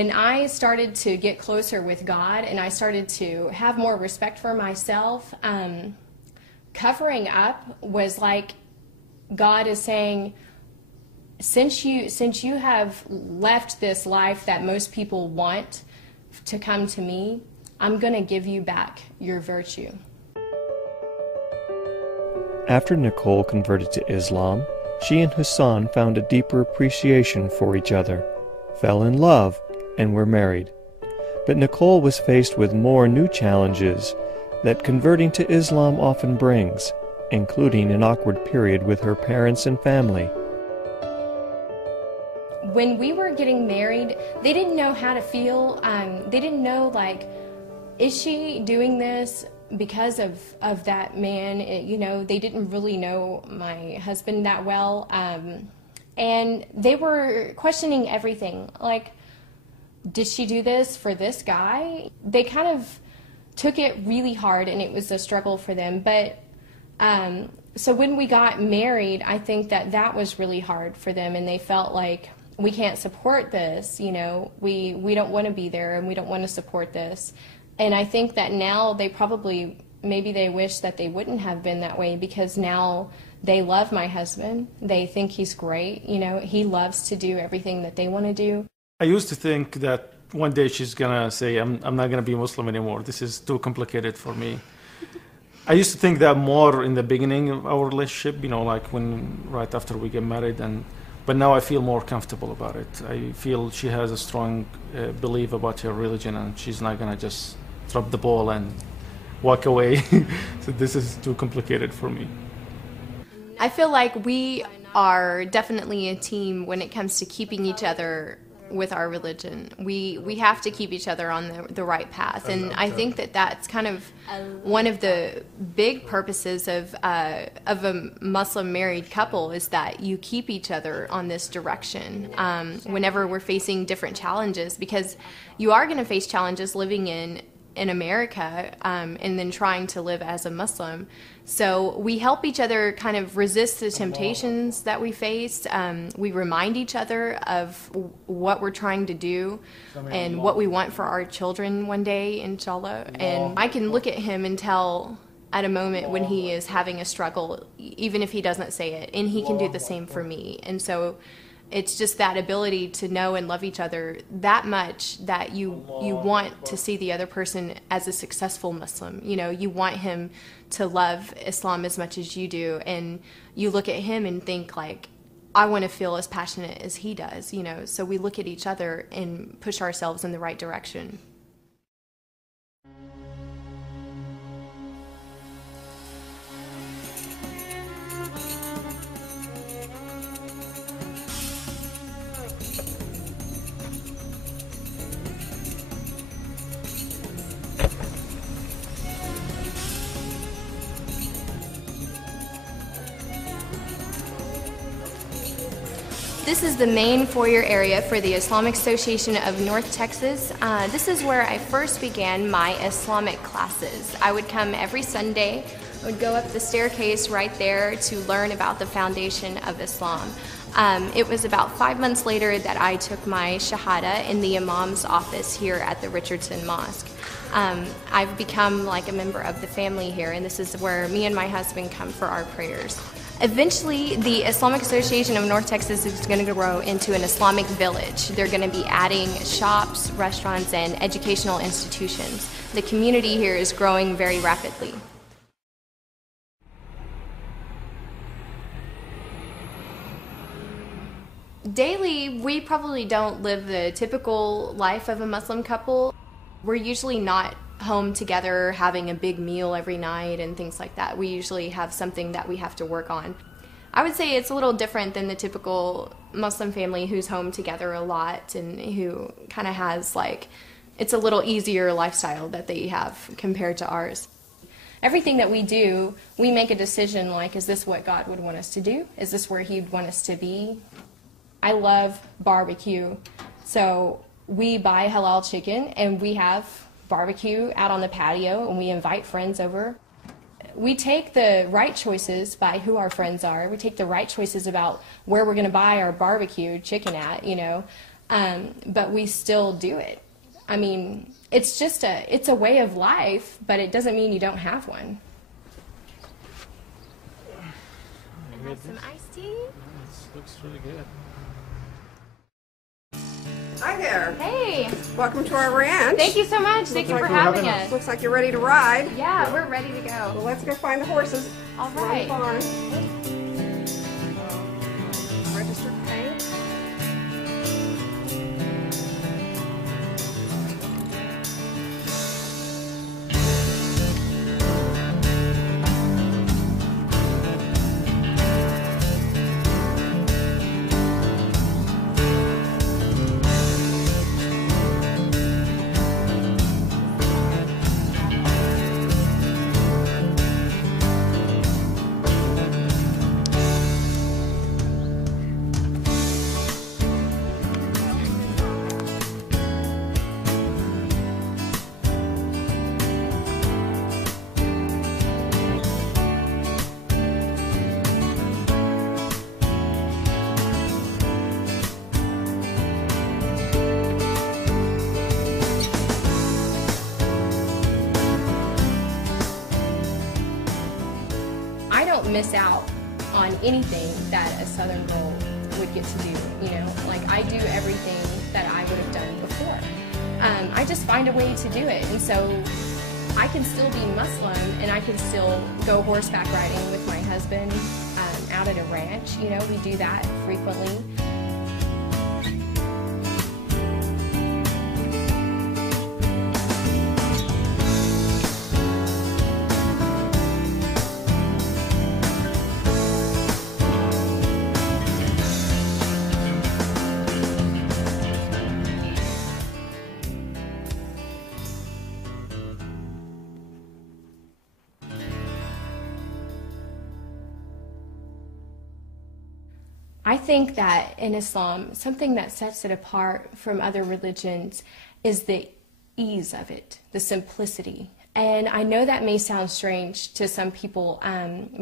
when I started to get closer with God and I started to have more respect for myself, covering up was like God is saying, since you have left this life that most people want to come to me, I'm going to give you back your virtue. After Nicole converted to Islam, she and Hassan found a deeper appreciation for each other, fell in love, and were married. But Nicole was faced with more new challenges that converting to Islam often brings, including an awkward period with her parents and family. When we were getting married, they didn't know how to feel. They didn't know, like, is she doing this because of that man? They didn't really know my husband that well. And they were questioning everything. Like, did she do this for this guy? They kind of took it really hard, and it was a struggle for them. But so when we got married, I think that was really hard for them, and they felt like, we can't support this, we don't want to be there, and we don't want to support this. And I think that now maybe they wish that they wouldn't have been that way, because now they love my husband. They think he's great. He loves to do everything that they want to do. I used to think that one day she's gonna say, I'm not gonna be Muslim anymore. This is too complicated for me. I used to think that more in the beginning of our relationship, like right after we get married, but now I feel more comfortable about it. I feel she has a strong belief about her religion, and she's not gonna just drop the ball and walk away. So this is too complicated for me. I feel like we are definitely a team when it comes to keeping each other with our religion. We have to keep each other on the right path, and I think that's kind of one of the big purposes of a Muslim married couple, is that you keep each other on this direction whenever we're facing different challenges, because you are going to face challenges living in America and then trying to live as a Muslim. So we help each other kind of resist the temptations that we face. We remind each other of what we're trying to do and what we want for our children one day, inshallah. And I can look at him and tell at a moment when he is having a struggle, even if he doesn't say it, and he can do the same for me. And so it's just that ability to know and love each other that much that you want to see the other person as a successful Muslim. You want him to love Islam as much as you do, and you look at him and think, like, I want to feel as passionate as he does, So we look at each other and push ourselves in the right direction. This is the main foyer area for the Islamic Association of North Texas. This is where I first began my Islamic classes. I would come every Sunday. I would go up the staircase right there to learn about the foundation of Islam. It was about 5 months later that I took my Shahada in the Imam's office here at the Richardson Mosque. I've become like a member of the family here, and this is where me and my husband come for our prayers. Eventually, the Islamic Association of North Texas is going to grow into an Islamic village. They're going to be adding shops, restaurants, and educational institutions. The community here is growing very rapidly. Daily, we probably don't live the typical life of a Muslim couple. We're usually not home together having a big meal every night and things like that. We usually have something that we have to work on. I would say it's a little different than the typical Muslim family who's home together a lot and who kind of has, like, it's a little easier lifestyle that they have compared to ours. Everything that we do, we make a decision like, is this what God would want us to do? Is this where He would want us to be? I love barbecue, so we buy halal chicken and we have barbecue out on the patio and we invite friends over. We take the right choices by who our friends are. We take the right choices about where we're going to buy our barbecue chicken at, but we still do it. I mean, it's a way of life, but it doesn't mean you don't have one. I have some iced tea. This looks really good. Hi there. Hey, Welcome to our ranch. thank you so much. Thank you like for we're having having us. Looks like you're ready to ride. Yeah, we're ready to Well, go. let's go find the horses. All We're on the right. barn. Registered paint. I don't miss out on anything that a Southern girl would get to do, you know. Like, I do everything that I would have done before. I just find a way to do it, and so I can still be Muslim, and I can still go horseback riding with my husband out at a ranch. You know, we do that frequently. I think that in Islam, something that sets it apart from other religions is the ease of it, the simplicity. And I know that may sound strange to some people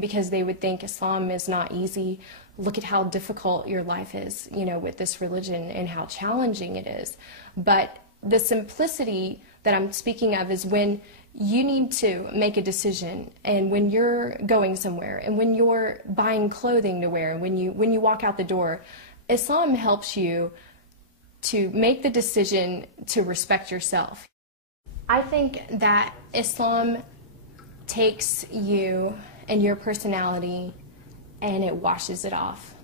because they would think Islam is not easy. Look at how difficult your life is, you know, with this religion and how challenging it is. But the simplicity that I'm speaking of is when you need to make a decision, and when you're going somewhere, and when you're buying clothing to wear, and when you walk out the door. Islam helps you to make the decision to respect yourself. I think that Islam takes you and your personality and it washes it off.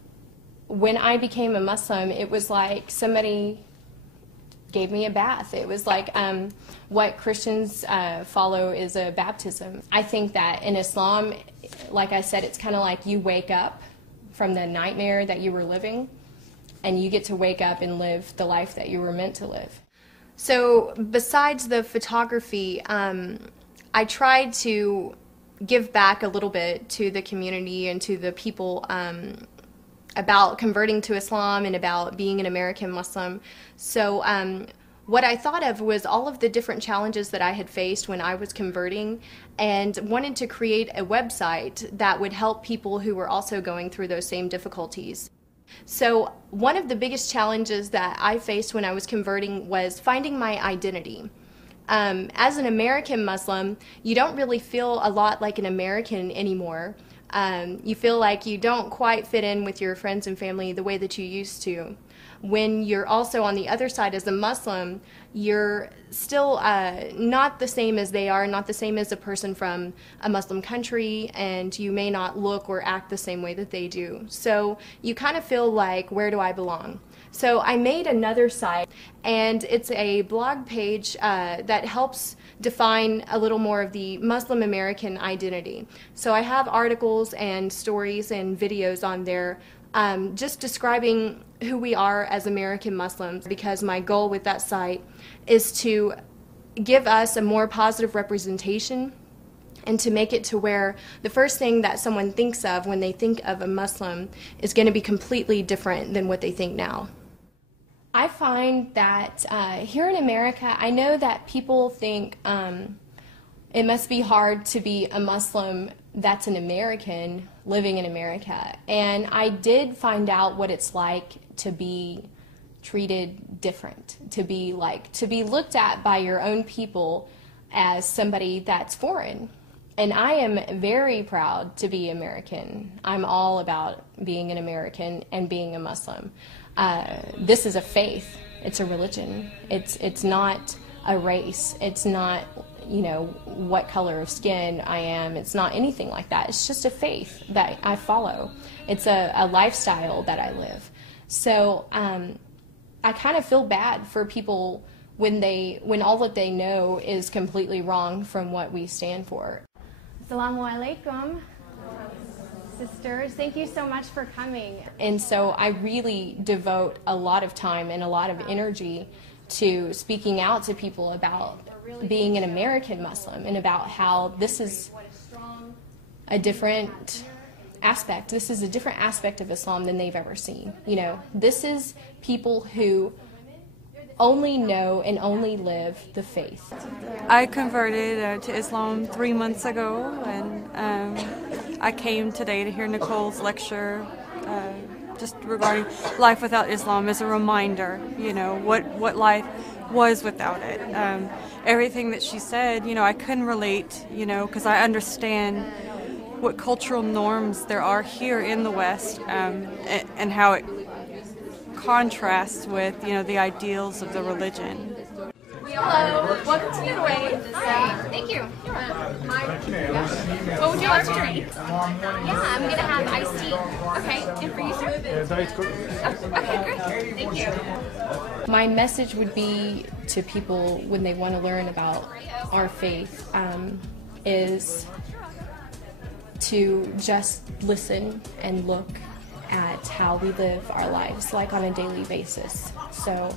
When I became a Muslim, it was like somebody gave me a bath. It was like what Christians follow is a baptism. I think that in Islam, like I said, it's kind of like you wake up from the nightmare that you were living, and you get to wake up and live the life that you were meant to live. So besides the photography, I tried to give back a little bit to the community and to the people about converting to Islam and about being an American Muslim. So what I thought of was all of the different challenges that I had faced when I was converting, and wanted to create a website that would help people who were also going through those same difficulties. So one of the biggest challenges that I faced when I was converting was finding my identity. As an American Muslim, you don't really feel a lot like an American anymore. You feel like you don't quite fit in with your friends and family the way that you used to. When you're also on the other side as a Muslim, you're still not the same as they are, not the same as a person from a Muslim country, and you may not look or act the same way that they do. So you kind of feel like, where do I belong? So I made another site, and it's a blog page that helps define a little more of the Muslim American identity. So I have articles and stories and videos on there just describing who we are as American Muslims, because my goal with that site is to give us a more positive representation and to make it to where the first thing that someone thinks of when they think of a Muslim is going to be completely different than what they think now. I find that here in America, I know that people think it must be hard to be a Muslim that's an American living in America. And I did find out what it's like to be treated different, to be looked at by your own people as somebody that's foreign. And I am very proud to be American. I'm all about being an American and being a Muslim. This is a faith. It's a religion. It's not a race. It's not, what color of skin I am. It's not anything like that. It's just a faith that I follow. It's a lifestyle that I live. So I kind of feel bad for people when all that they know is completely wrong from what we stand for. Assalamu alaikum, sisters. Thank you so much for coming. And so I really devote a lot of time and a lot of energy to speaking out to people about being an American Muslim and about how this is a different aspect. This is a different aspect of Islam than they've ever seen. This is people who only know and only live the faith. I converted to Islam 3 months ago, and I came today to hear Nicole's lecture just regarding life without Islam as a reminder, what life was without it. Everything that she said, I couldn't relate, because I understand what cultural norms there are here in the West, and how it contrasts with, the ideals of the religion. Hello, welcome to Midway. Hi, thank you. What would you like to drink? Yeah, I'm going to have iced tea. Okay, and for you, sir? Diet Coke. Okay, great. Thank you. My message would be to people when they want to learn about our faith is to just listen and look at how we live our lives, like on a daily basis. So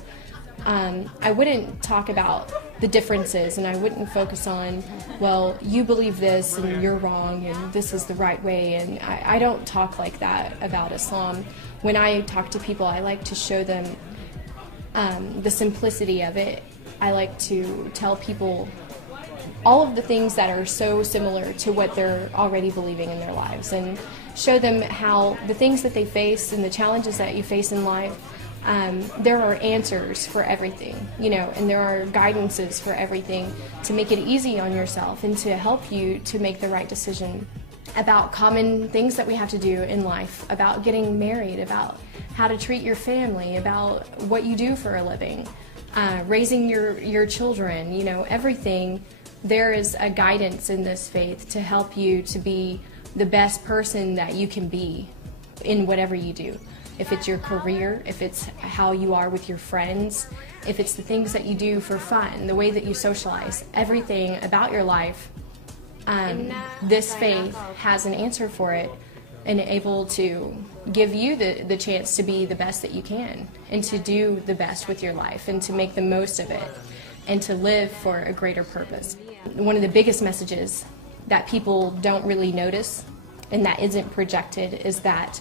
I wouldn't talk about the differences, and I wouldn't focus on, well, you believe this and you're wrong and this is the right way, and I don't talk like that about Islam. When I talk to people, I like to show them the simplicity of it. I like to tell people all of the things that are so similar to what they're already believing in their lives, and show them how the things that they face and the challenges that you face in life, there are answers for everything, and there are guidances for everything to make it easy on yourself and to help you to make the right decision about common things that we have to do in life, about getting married, about how to treat your family, about what you do for a living, raising your children, everything. There is a guidance in this faith to help you to be the best person that you can be in whatever you do. If it's your career, if it's how you are with your friends, if it's the things that you do for fun, the way that you socialize, everything about your life, this faith has an answer for it and able to give you the chance to be the best that you can and to do the best with your life and to make the most of it and to live for a greater purpose. One of the biggest messages that people don't really notice and that isn't projected is that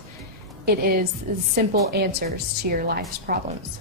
it is simple answers to your life's problems.